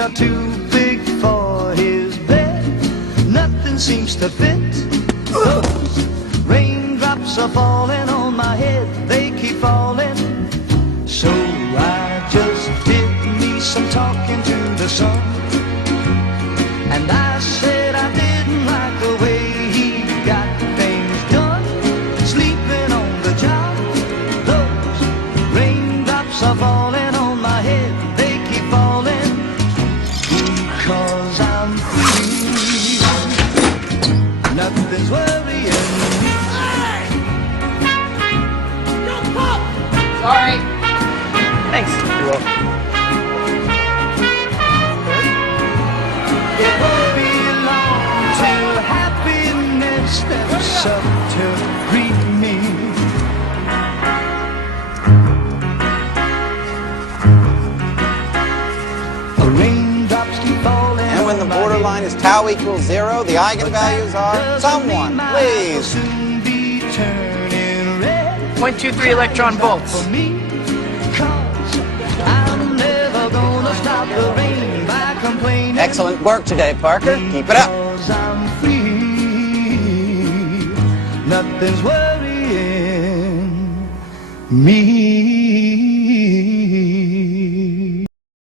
are too big for his bed. Nothing seems to fit. Those raindrops are falling on my head. They keep falling. So I just did me some talking to the sun. And I said I didn't like the way he got things done. Sleeping on the job. Those raindrops are falling on my head. They keep falling because I'm free. Nothing's worrying me. Sorry. Thanks. You're welcome. It won't be long till happiness steps up to greet me. Raindrops keep falling. And when the borderline is tau equals 0, the eigenvalues are someone, please. 0.23 electron volts. For me, 'cause I'm never gonna stop the rain by complaining. Excellent work today, Parker. Keep it up. Because I'm free, nothing's worrying me.